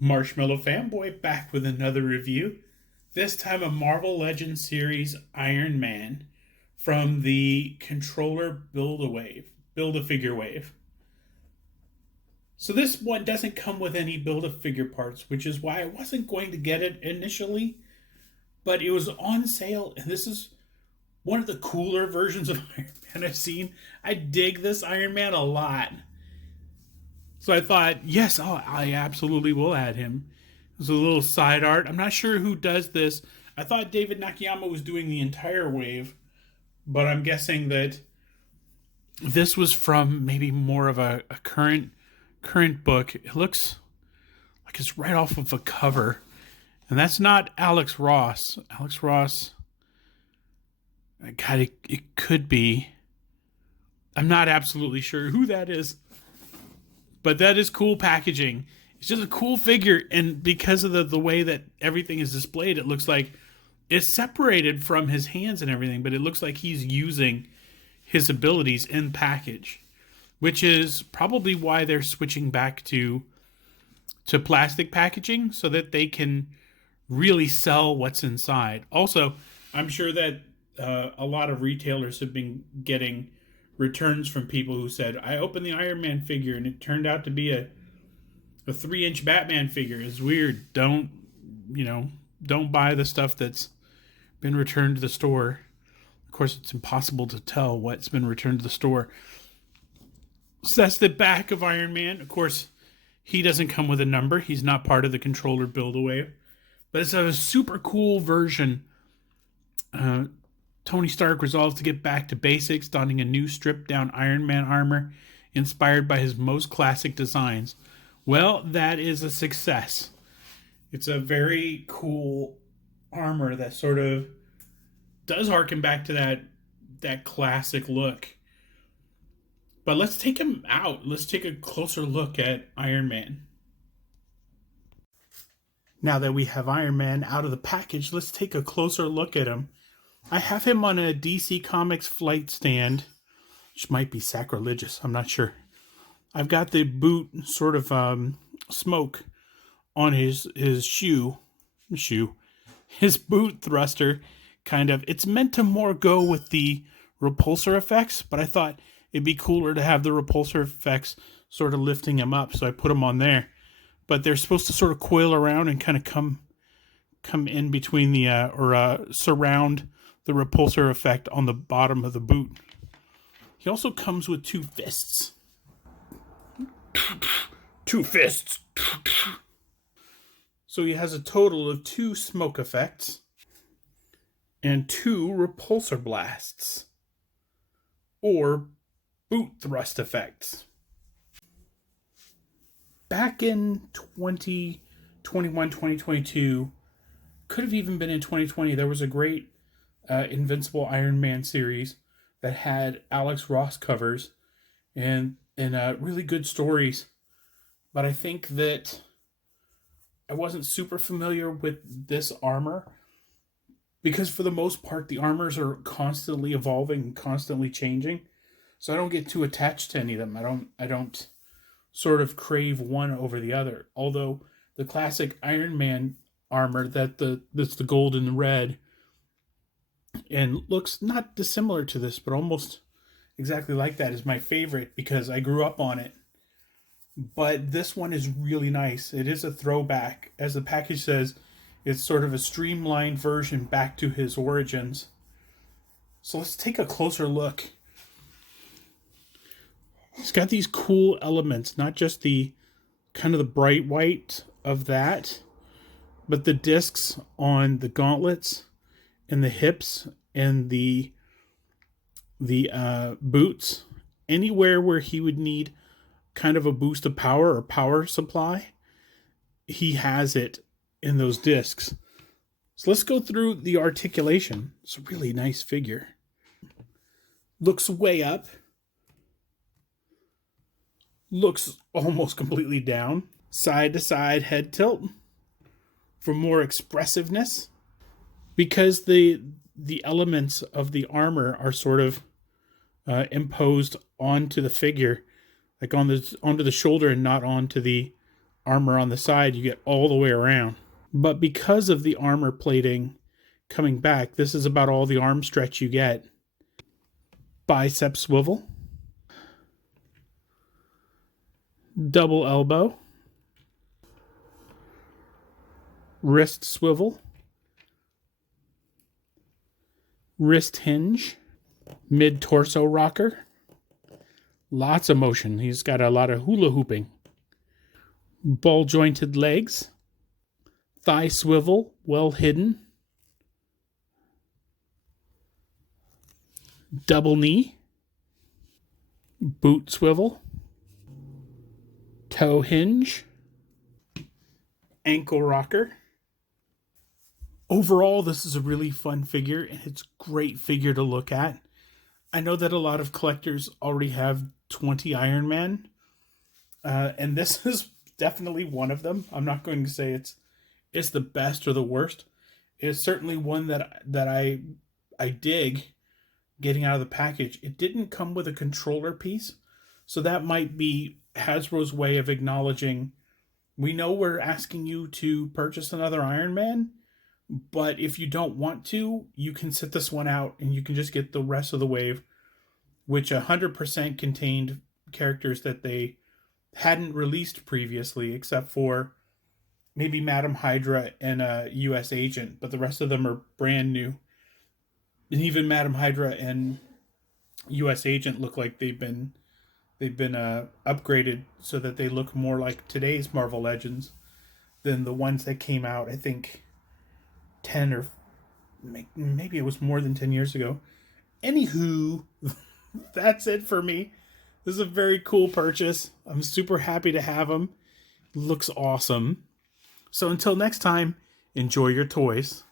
Marshmallow Fanboy back with another review. This time a Marvel Legends series Iron Man from the controller Build-A-Figure wave. So this one doesn't come with any Build-A-Figure parts, which is why I wasn't going to get it initially, but it was on sale, and this is one of the cooler versions of Iron Man I've seen. I dig this Iron Man a lot. So I thought, yes, I absolutely will add him. There's a little side art. I'm not sure who does this. I thought David Nakayama was doing the entire wave, but I'm guessing that this was from maybe more of a current book. It looks like it's right off of a cover. And that's not Alex Ross. Alex Ross, God, it could be. I'm not absolutely sure who that is. But that is cool packaging. It's just a cool figure, and because of the way that everything is displayed, it looks like it's separated from his hands and everything, but it looks like he's using his abilities in package, which is probably why they're switching back to plastic packaging so that they can really sell what's inside. Also, I'm sure that a lot of retailers have been getting returns from people who said, I opened the Iron Man figure and it turned out to be a 3-inch Batman figure. It's weird. Don't buy the stuff that's been returned to the store. Of course, it's impossible to tell what's been returned to the store. So that's the back of Iron Man. Of course, he doesn't come with a number. He's not part of the controller Build-A-Wave. But it's a super cool version. Tony Stark resolves to get back to basics, donning a new stripped-down Iron Man armor inspired by his most classic designs. Well, that is a success. It's a very cool armor that sort of does harken back to that classic look. But let's take him out. Let's take a closer look at Iron Man. Now that we have Iron Man out of the package, let's take a closer look at him. I have him on a DC Comics flight stand, which might be sacrilegious. I'm not sure. I've got the boot sort of smoke on his boot thruster, kind of. It's meant to more go with the repulsor effects, but I thought it'd be cooler to have the repulsor effects sort of lifting him up, so I put him on there. But they're supposed to sort of coil around and kind of come in between the surround the repulsor effect on the bottom of the boot. He also comes with 2 fists. 2 fists. So he has a total of 2 smoke effects and 2 repulsor blasts, or boot thrust effects. Back in 2021, 2022, could have even been in 2020, there was a great Invincible Iron Man series that had Alex Ross covers and really good stories. But I think that I wasn't super familiar with this armor because for the most part the armors are constantly evolving and constantly changing. So I don't get too attached to any of them. I don't sort of crave one over the other. Although the classic Iron Man armor that's the gold and red and looks not dissimilar to this, but almost exactly like that, is my favorite because I grew up on it. But this one is really nice. It is a throwback. As the package says, it's sort of a streamlined version back to his origins. So let's take a closer look. It's got these cool elements, not just the kind of the bright white of that, but the discs on the gauntlets and the hips and the boots, anywhere where he would need kind of a boost of power or power supply, he has it in those discs. So let's go through the articulation. It's a really nice figure. Looks way up. Looks almost completely down. Side to side head tilt for more expressiveness. Because the elements of the armor are sort of imposed onto the figure, like onto the shoulder and not onto the armor on the side, you get all the way around. But because of the armor plating coming back, this is about all the arm stretch you get. Bicep swivel, double elbow, wrist swivel, wrist hinge, mid torso rocker. Lots of motion. He's got a lot of hula hooping. Ball jointed legs, thigh swivel, well hidden, double knee, boot swivel, toe hinge, ankle rocker. Overall, this is a really fun figure, and it's a great figure to look at. I know that a lot of collectors already have 20 Iron Man, and this is definitely one of them. I'm not going to say it's the best or the worst. It's certainly one that I dig getting out of the package. It didn't come with a controller piece, so that might be Hasbro's way of acknowledging, we know we're asking you to purchase another Iron Man, but if you don't want to, you can sit this one out and you can just get the rest of the wave, which 100% contained characters that they hadn't released previously, except for maybe Madam Hydra and a U.S. agent, but the rest of them are brand new. And even Madam Hydra and U.S. agent look like they've been upgraded so that they look more like today's Marvel Legends than the ones that came out, I think, 10 or maybe it was more than 10 years ago. Anywho, that's it for me. This is a very cool purchase. I'm super happy to have him. Looks awesome. So until next time, enjoy your toys.